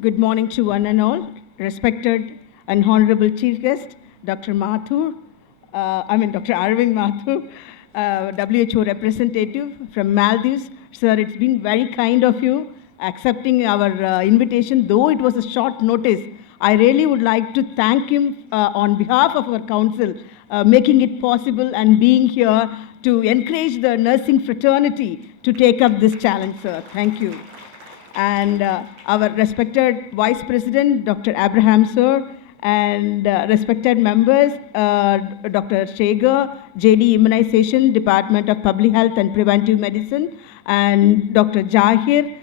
Good morning to one and all. Respected and Honorable Chief Guest, Dr. Mathur, Dr. Arvind Mathur, WHO representative from Maldives. Sir, it's been very kind of you accepting our invitation, though it was a short notice. I really would like to thank him on behalf of our council, making it possible and being here to encourage the nursing fraternity to take up this challenge, sir. Thank you. And our respected Vice President, Dr. Abraham Sir, and respected members, Dr. Shager, JD Immunization, Department of Public Health and Preventive Medicine, and Dr. Jahir.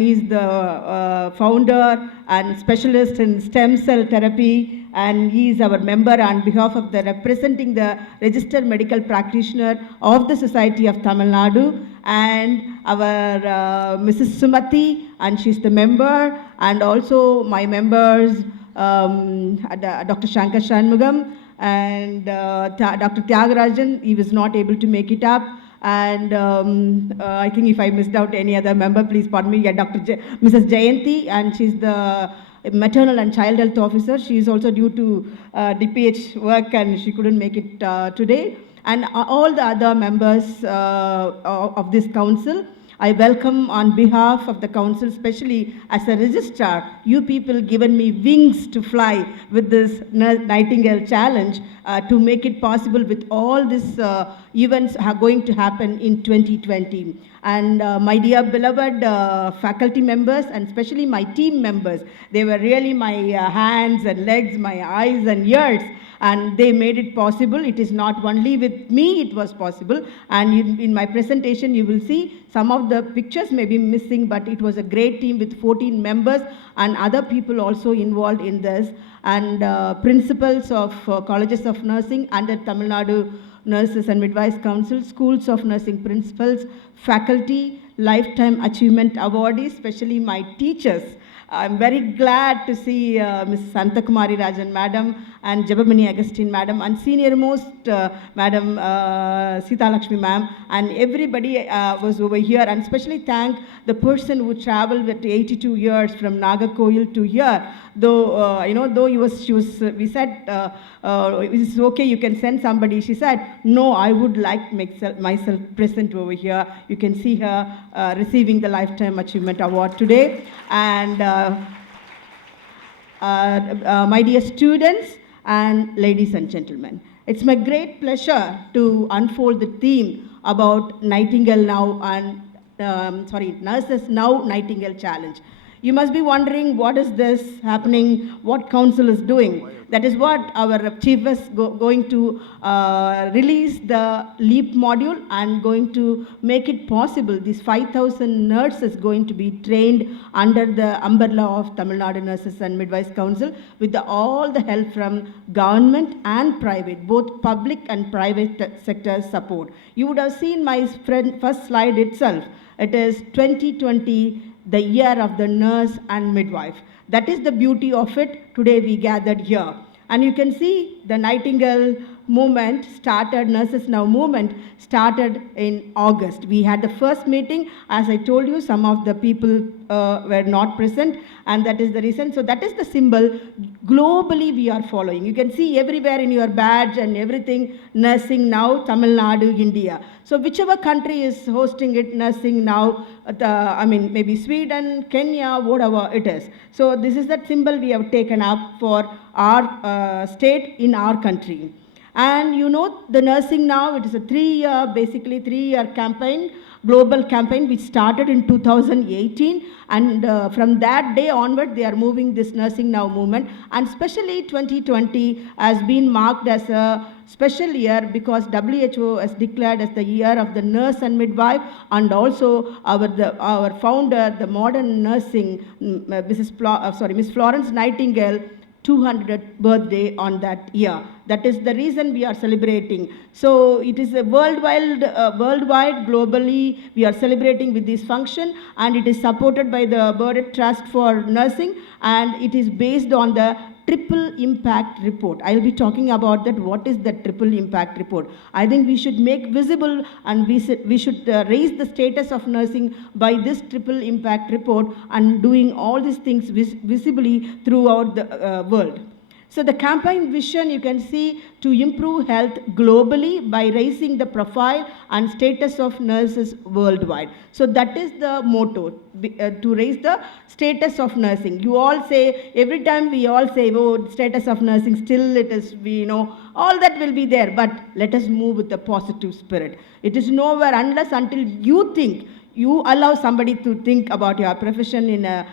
He's the founder and specialist in stem cell therapy, and he is our member on behalf of the representing the registered medical practitioner of the Society of Tamil Nadu, and our Mrs. Sumati, and she's the member, and also my members, Dr. Shankar Shanmugam and Dr. Tyagarajan. He was not able to make it up. And I think if I missed out any other member, please pardon me. Yeah, Mrs. Jayanti, and she's the maternal and child health officer. She is also due to DPH work and she couldn't make it today. And all the other members of this council, I welcome on behalf of the council, especially as a registrar, you people given me wings to fly with this Nightingale Challenge to make it possible with all these events are going to happen in 2020. And my dear beloved faculty members, and especially my team members, they were really my hands and legs, my eyes and ears, and they made it possible. It is not only with me it was possible, and in my presentation you will see some of the pictures may be missing, but it was a great team with 14 members and other people also involved in this, and principals of colleges of nursing under Tamil Nadu Nurses and Midwives Council, schools of nursing principals, faculty, lifetime achievement awardees, especially my teachers. I'm very glad to see Ms. Santakumari Rajan Madam and Jabamani Agustin Madam and senior most Madam Sita Lakshmi Ma'am, and everybody was over here, and especially thank the person who traveled with 82 years from Nagarkoil to here. Though we said it's okay, you can send somebody. She said, no, I would like to make myself present over here. You can see her receiving the Lifetime Achievement Award today. And my dear students and ladies and gentlemen, it's my great pleasure to unfold the theme about Nightingale Now and Nurses Now Nightingale Challenge. You must be wondering, what is this happening, what council is doing. That is what our chief is going to release the LEAP module and going to make it possible. These 5,000 nurses going to be trained under the umbrella of Tamil Nadu Nurses and Midwives Council with all the help from government and private, both public and private sector support. You would have seen my first slide itself. It is 2020, the year of the nurse and midwife. That is the beauty of it. Today we gathered here. And you can see the Nightingale movement started, Nurses Now movement started in August. We had the first meeting. As I told you, some of the people were not present, and that is the reason. So that is the symbol. Globally we are following. You can see everywhere in your badge and everything, Nursing Now, Tamil Nadu, India. So whichever country is hosting it, Nursing Now, maybe Sweden, Kenya, whatever it is. So this is that symbol we have taken up for our state in our country. And you know, the Nursing Now, it is a three-year campaign, global campaign, which started in 2018. And from that day onward, they are moving this Nursing Now movement. And especially 2020 has been marked as a special year because WHO has declared as the year of the nurse and midwife, and also our founder, the modern nursing, Miss Florence Nightingale, 200th birthday on that year. That is the reason we are celebrating. So it is a worldwide, globally, we are celebrating with this function, and it is supported by the Burdett Trust for Nursing, and it is based on the triple impact report. I'll be talking about that. What is the triple impact report? I think we should make visible and we should raise the status of nursing by this triple impact report and doing all these things visibly throughout the world. So the campaign vision, you can see, to improve health globally by raising the profile and status of nurses worldwide. So that is the motto, to raise the status of nursing. You all say, every time we all say, oh, status of nursing, still it is, we know, all that will be there, but let us move with a positive spirit. It is nowhere unless until you think, you allow somebody to think about your profession in a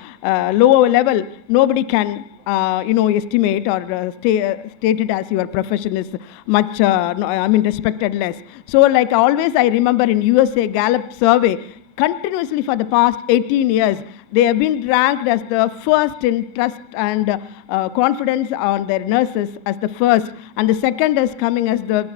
lower level, nobody can estimate or state it as your profession is much, respected less. So like always, I remember in USA Gallup survey, continuously for the past 18 years, they have been ranked as the first in trust and confidence on their nurses as the first, and the second is coming as the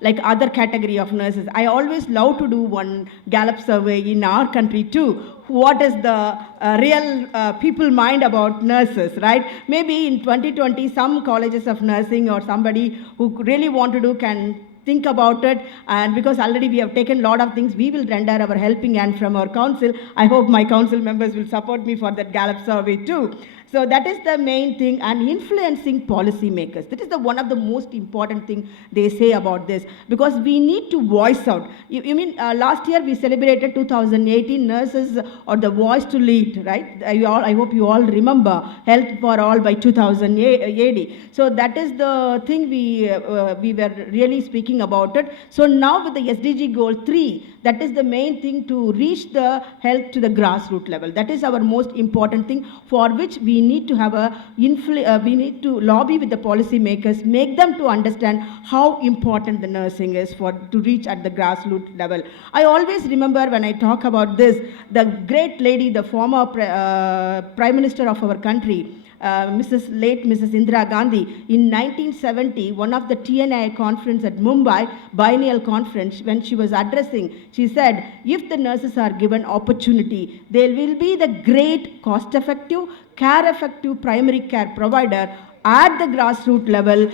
like other category of nurses. I always love to do one Gallup survey in our country too. What is the real people mind about nurses, right? Maybe in 2020, some colleges of nursing or somebody who really want to do can think about it, and because already we have taken a lot of things, we will render our helping hand from our council. I hope my council members will support me for that Gallup survey too. So that is the main thing, and influencing policymakers. That is the one of the most important thing they say about this, because we need to voice out. You mean last year we celebrated 2018 nurses or the voice to lead, right? I hope you all remember Health for All by 2080. So that is the thing we were really speaking about it. So now with the SDG goal 3, that is the main thing, to reach the health to the grassroots level. That is our most important thing, for which we need to have we need to lobby with the policymakers, make them to understand how important the nursing is to reach at the grassroots level. I always remember when I talk about this, the great lady, the former Prime Minister of our country, late Mrs. Indira Gandhi, in 1970, one of the TNI conference at Mumbai, biennial conference, when she was addressing, she said, if the nurses are given opportunity, they will be the great cost-effective, care-effective primary care provider at the grassroots level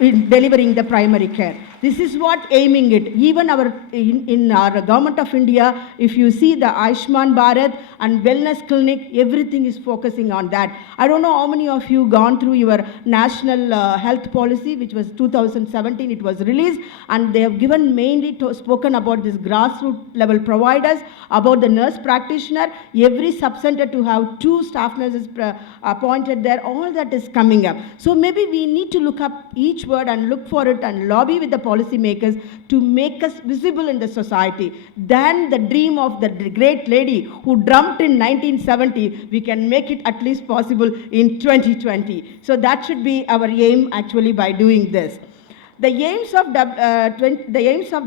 in delivering the primary care. This is what aiming it. Even in our government of India, if you see the Ayushman Bharat and wellness clinic, everything is focusing on that. I don't know how many of you gone through your national health policy, which was 2017, it was released, and they have given mainly spoken about this grassroots level providers, about the nurse practitioner, every sub-center to have 2 staff nurses appointed there, all that is coming up. So maybe we need to look up each word and look for it and lobby with the policymakers to make us visible in the society. Then the dream of the great lady who dreamt in 1970, we can make it at least possible in 2020. So that should be our aim actually by doing this. The aims of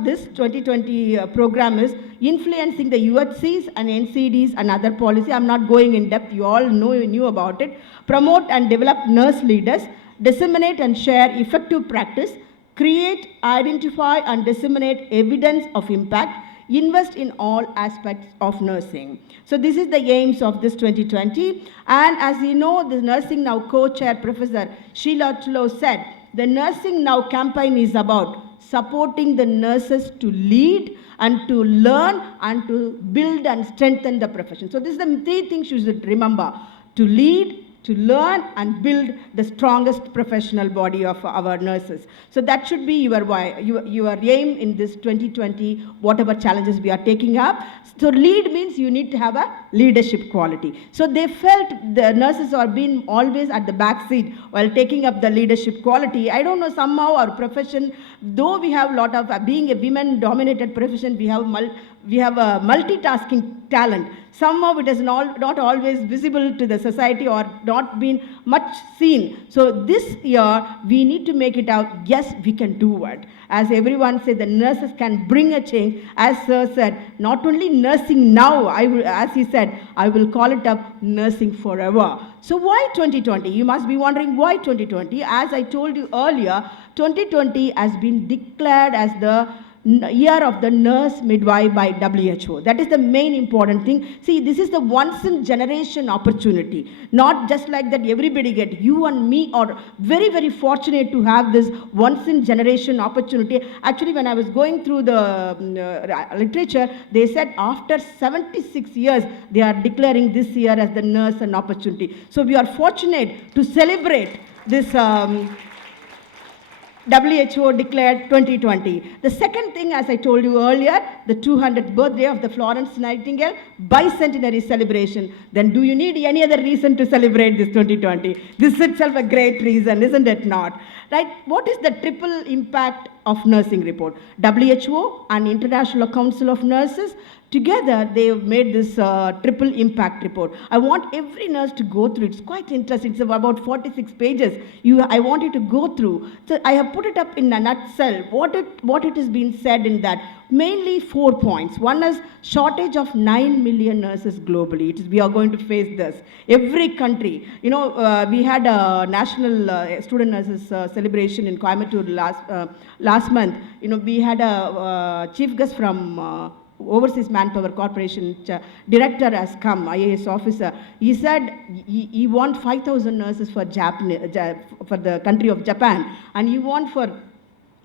this 2020 program is influencing the UHCs and NCDs and other policy. I'm not going in depth, you all knew about it. Promote and develop nurse leaders, disseminate and share effective practice, create, identify and disseminate evidence of impact, invest in all aspects of nursing. So this is the aims of this 2020. And as you know, the Nursing Now co-chair Professor Sheila Tullow said, the Nursing Now campaign is about supporting the nurses to lead and to learn and to build and strengthen the profession. So this is the 3 things you should remember: to lead, to learn and build the strongest professional body of our nurses. So that should be your aim in this 2020, whatever challenges we are taking up. So lead means you need to have a leadership quality. So they felt the nurses are being always at the back seat while taking up the leadership quality. I don't know, somehow our profession, though we have a lot of, being a women-dominated profession, we have a multitasking talent. Somehow it is not always visible to the society or not been much seen. So this year we need to make it out, yes, we can do it. As everyone said, the nurses can bring a change. As Sir said, not only nursing now, as he said, I will call it up nursing forever. So why 2020? You must be wondering why 2020. As I told you earlier, 2020 has been declared as the year of the nurse midwife by WHO. That is the main important thing. See, this is the once in generation opportunity. Not just like that everybody get. You and me are very, very fortunate to have this once in generation opportunity. Actually, when I was going through the literature, they said after 76 years, they are declaring this year as the nurse an opportunity. So we are fortunate to celebrate this WHO declared 2020. The second thing, as I told you earlier, the 200th birthday of the Florence Nightingale bicentenary celebration. Then do you need any other reason to celebrate this 2020? This itself a great reason, isn't it not? Right? What is the triple impact of nursing report? WHO and International Council of Nurses, together they have made this triple impact report. I want every nurse to go through it. It's quite interesting. It's about 46 pages. I want you to go through. So I have put it up in a nutshell. What it has been said in that. Mainly 4 points. One is shortage of 9 million nurses globally. We are going to face this. Every country. You know, we had a national student nurses celebration in Coimbatore last month. You know, we had a chief guest from Overseas Manpower Corporation director has come, IAS officer. He said he wants 5,000 nurses for the country of Japan, and he wants for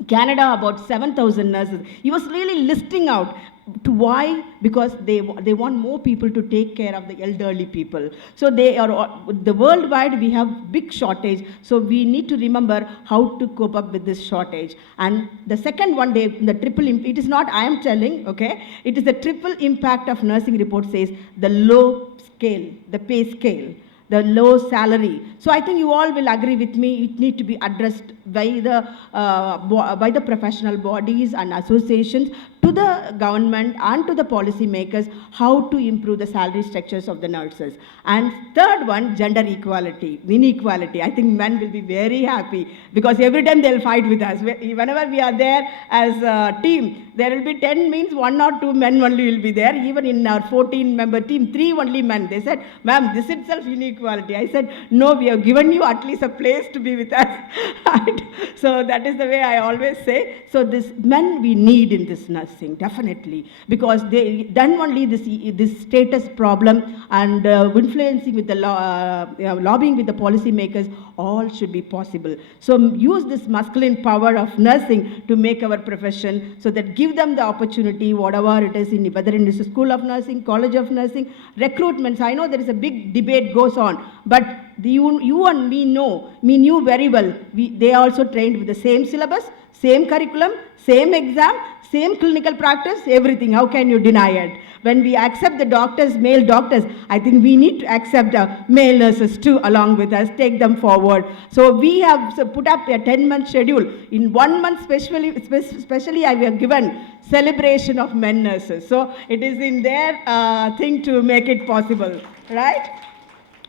Canada about 7,000 nurses. He was really listing out to why, because they want more people to take care of the elderly people. So they are, the worldwide we have big shortage. So we need to remember how to cope up with this shortage. And the second one, the triple, it is not I am telling, okay, it is the triple impact of nursing report says the low scale, the pay scale, the low salary. So I think you all will agree with me, it needs to be addressed by the professional bodies and associations to the government and to the policy makers how to improve the salary structures of the nurses. And third one, gender equality, inequality. I think men will be very happy because every time they'll fight with us. Whenever we are there as a team, there will be 10 means 1 or 2 men only will be there. Even in our 14-member team, 3 only men. They said, ma'am, this itself inequality. I said, no, we have given you at least a place to be with us. So that is the way I always say. So this men we need in this nursing, definitely, because then only this status problem and influencing with the lobbying with the policy makers, all should be possible. So use this masculine power of nursing to make our profession, so that give them the opportunity, whatever it is, whether it is a school of nursing, college of nursing, recruitments. I know there is a big debate goes on, but you and me knew very well. They also trained with the same syllabus, same curriculum, same exam, same clinical practice, everything. How can you deny it? When we accept the doctors, male doctors, I think we need to accept male nurses too along with us, take them forward. So we have put up a 10-month schedule. In 1 month especially I have given celebration of men nurses. So it is in their thing to make it possible, right?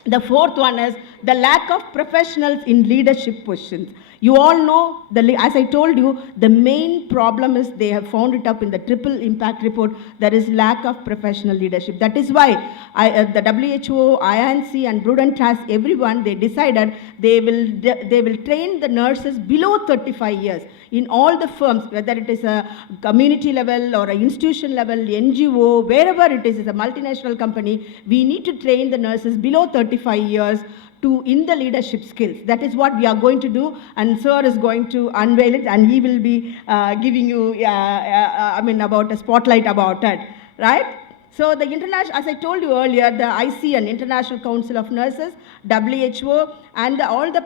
The fourth one is the lack of professionals in leadership positions. You all know, as I told you, the main problem is they have found it up in the triple impact report. There is lack of professional leadership. That is why the WHO, INC and Prudent Trust, everyone, they decided they will train the nurses below 35 years in all the firms, whether it is a community level or an institution level, NGO, wherever it is a multinational company, we need to train the nurses below 35 years in the leadership skills. That is what we are going to do, and sir is going to unveil it, and he will be giving you, about a spotlight about it, right? So the international, as I told you earlier, the ICN, International Council of Nurses, WHO, and all the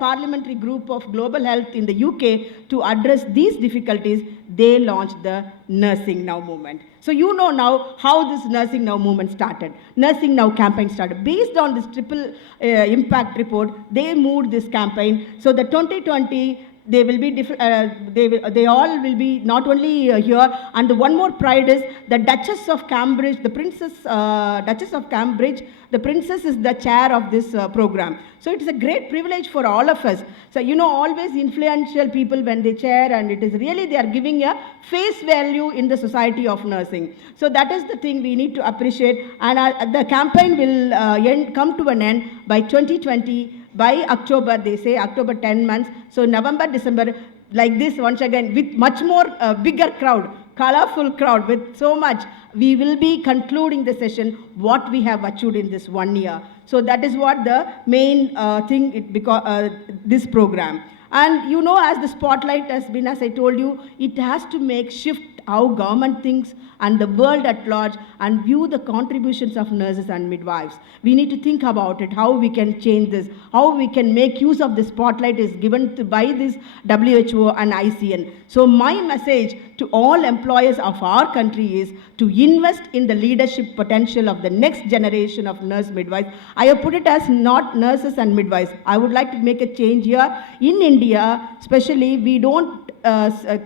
parliamentary group of global health in the UK to address these difficulties, they launched the Nursing Now movement. So you know now how this Nursing Now movement started. Nursing Now campaign started. Based on this triple impact report, they moved this campaign. So the 2020, they will be they all will be not only here, and the one more pride is the Duchess of Cambridge, the Princess Duchess of Cambridge. The princess is the chair of this program. So it is a great privilege for all of us. So you know, always influential people when they chair, and it is really they are giving a face value in the society of nursing. So that is the thing we need to appreciate. And the campaign will come to an end by 2020. By October, they say, October 10 months. So November, December, like this once again with much more bigger crowd, colorful crowd with so much. We will be concluding the session what we have achieved in this 1 year. So that is what the main thing because this program. And you know, as the spotlight has been, as I told you, it has to make shift how government thinks and the world at large and view the contributions of nurses and midwives. We need to think about it, how we can change this, how we can make use of the spotlight is given by this WHO and ICN. So my message to all employers of our country is to invest in the leadership potential of the next generation of nurse midwives. I have put it as not nurses and midwives. I would like to make a change here. In India, especially, we don't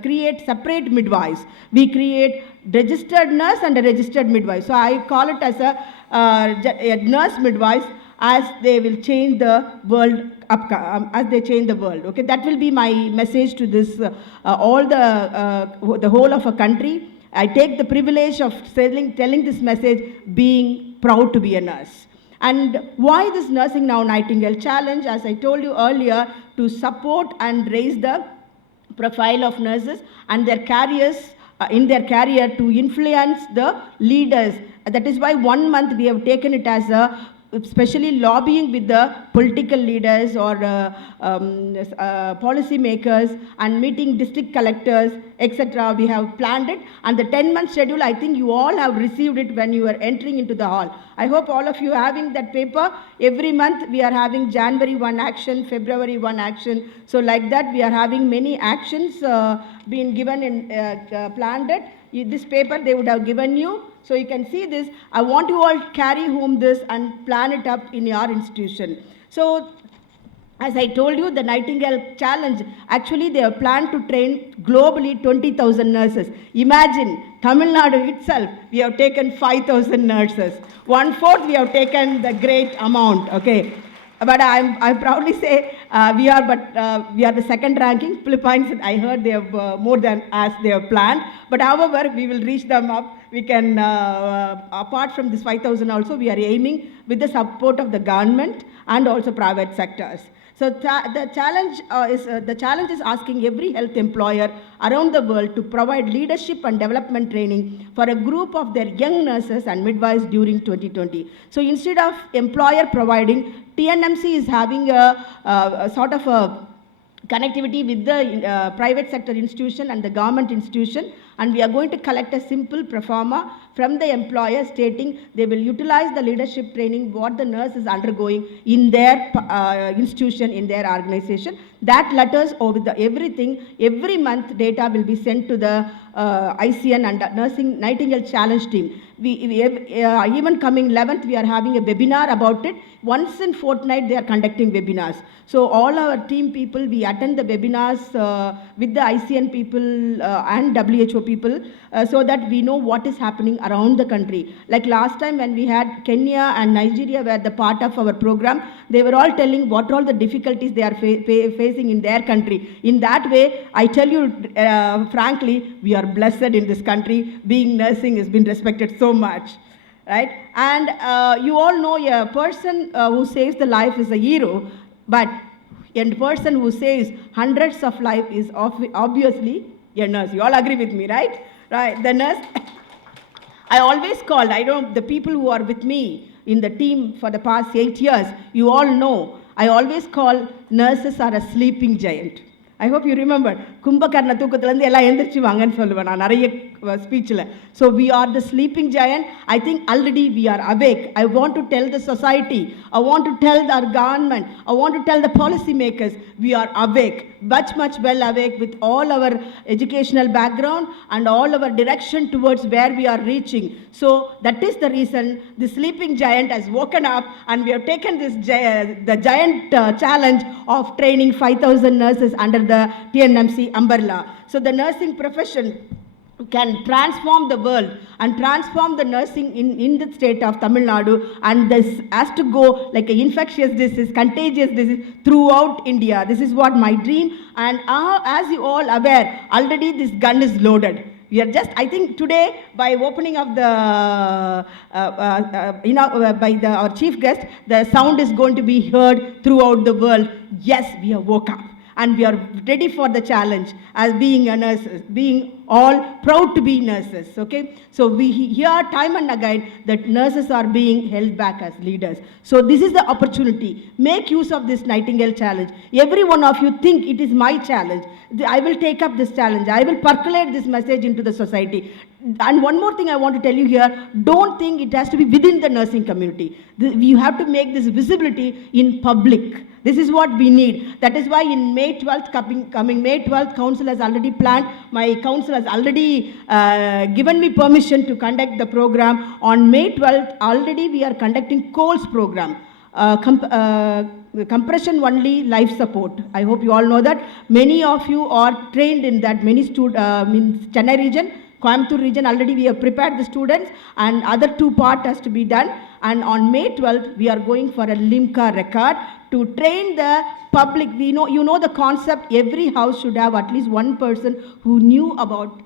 create separate midwives. We create registered nurse and a registered midwife. So I call it as a nurse midwives as they will change the world as they change the world. Okay, that will be my message to this all the whole of a country. I take the privilege of telling this message, being proud to be a nurse. And why this Nursing Now Nightingale Challenge? As I told you earlier, to support and raise the profile of nurses and their careers in their career, to influence the leaders. That is why 1 month we have taken it as a especially lobbying with the political leaders or policy makers and meeting district collectors, etc. We have planned it, and the 10-month schedule, I think you all have received it when you are entering into the hall. I hope all of you are having that paper. Every month we are having January 1 action, February 1 action. So like that we are having many actions being given in planned it. This paper they would have given you. So you can see this. I want you all to carry home this and plan it up in your institution. So as I told you, the Nightingale Challenge, actually they have planned to train globally 20,000 nurses. Imagine, Tamil Nadu itself, we have taken 5,000 nurses. 1/4 we have taken the great amount, okay. But I proudly say we are the second ranking. Philippines, I heard they have more than as they have planned. But however, we will reach them up. We can, apart from this 5,000 also, we are aiming with the support of the government and also private sectors. So the challenge is asking every health employer around the world to provide leadership and development training for a group of their young nurses and midwives during 2020. So instead of employer providing, TNMC is having a sort of a connectivity with the private sector institution and the government institution, and we are going to collect a simple pro forma from the employer stating they will utilize the leadership training what the nurse is undergoing in their institution, in their organization. That letters or with everything, every month data will be sent to the ICN and Nursing Nightingale Challenge team. Even coming 11th, we are having a webinar about it. Once in fortnight, they are conducting webinars. So all our team people, we attend the webinars with the ICN people and WHO people so that we know what is happening around the country. Like last time when we had Kenya and Nigeria were the part of our program, they were all telling what all the difficulties they are facing in their country. In that way, I tell you frankly, we are blessed in this country. Being nursing has been respected so much, right? And you all know a person who saves the life is a hero, but a person who saves hundreds of lives is obviously a nurse. You all agree with me, right? Right. The nurse, I always called, the people who are with me in the team for the past 8 years, you all know, I always call nurses are a sleeping giant. I hope you remember. Kumbhakarna தூக்கத்துலேருந்து எல்லாம் எந்திரிச்சு வாங்கன்னு சொல்லுவேன் நான் நிறைய ஸ்பீச்சில். So we are the sleeping giant. I think already we are awake. I want to tell the society, I want to tell our government, I want to tell the policy makers, we are awake, much well awake with all our educational background and all our direction towards where we are reaching. So that is the reason the sleeping giant has woken up and we have taken this the giant challenge of training 5,000 nurses under the TNMC umbrella. So the nursing profession can transform the world and transform the nursing in the state of Tamil Nadu, and this has to go like an infectious disease, contagious disease throughout India. This is what my dream, and as you all aware, already this gun is loaded. We are just, I think today, by opening of the, by our chief guest, the sound is going to be heard throughout the world. Yes, we have woke up. and we are ready for the challenge as being a nurse, being all proud to be nurses, okay? So we hear time and again that nurses are being held back as leaders. So this is the opportunity. Make use of this Nightingale challenge. Every one of you think it is my challenge. I will take up this challenge. I will percolate this message into the society. And one more thing I want to tell you here, don't think it has to be within the nursing community. You have to make this visibility in public. This is what we need. That is why in May 12th, coming May 12th, council has already planned. My council has already given me permission to conduct the program. On May 12th, already we are conducting COLS program. Compression only life support. I hope you all know that. Many of you are trained in that. Many means Chennai region, Coimbatore region, already we have prepared the students, and other two part has to be done. And on May 12th, we are going for a LIMCA record to train the public. We know, you know the concept, every house should have at least one person who knew about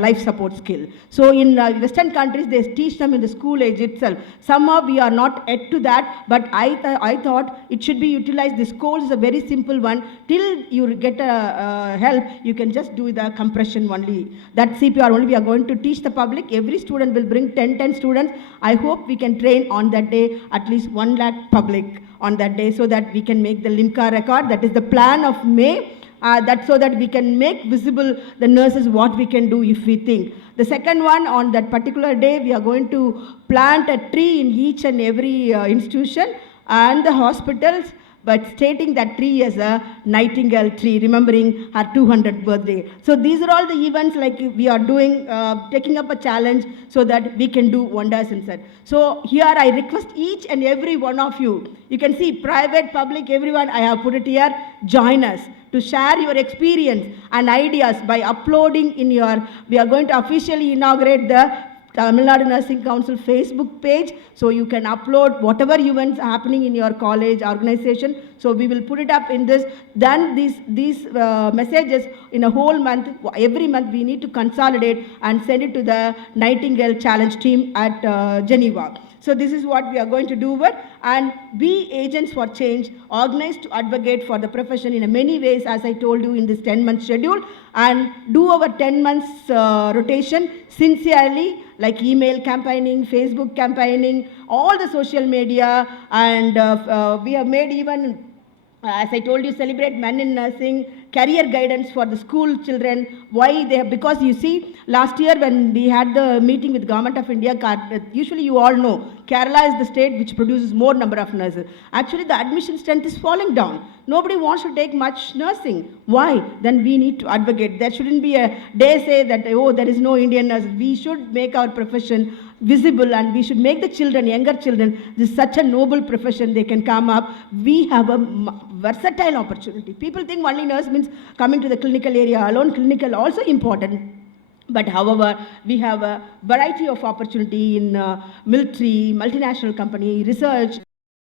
life support skill. So in Western countries, they teach them in the school age itself. Somehow we are not yet to that, but I thought it should be utilized. This course is a very simple one. Till you get help, you can just do the compression only. That CPR only we are going to teach the public. Every student will bring 10 students. I hope we can train on that day at least 1 lakh public on that day, so that we can make the LIMCA record. That is the plan of May. That so that we can make visible the nurses what we can do if we think. The second one, on that particular day, we are going to plant a tree in each and every institution and the hospitals, but stating that tree as a Nightingale tree, remembering her 200th birthday. So these are all the events like we are doing, taking up a challenge so that we can do wonders inside. So here I request each and every one of you, you can see private, public, everyone, I have put it here, join us to share your experience and ideas by uploading in your, we are going to officially inaugurate the Tamil Nadu Nursing Council Facebook page, so you can upload whatever events are happening in your college, organization. So we will put it up in this. Then these messages in a whole month, every month we need to consolidate and send it to the Nightingale Challenge team at Geneva. So this is what we are going to do it, and be agents for change, organize to advocate for the profession in many ways, as I told you in this 10-month schedule, and do our 10 months rotation sincerely, like email campaigning, Facebook campaigning, all the social media, and we have made even, as I told you, celebrate men in nursing, career guidance for the school children. Why they have, because you see, last year when we had the meeting with Government of India, usually you all know, Kerala is the state which produces more number of nurses. Actually, the admission strength is falling down. Nobody wants to take much nursing. Why? Then we need to advocate. There shouldn't be a day say that, oh, there is no Indian nurse. We should make our profession visible, and we should make the children, younger children, this is such a noble profession, they can come up. We have a versatile opportunity. People think only nurse means coming to the clinical area alone. Clinical also important. But however, we have a variety of opportunity in military, multinational company, research,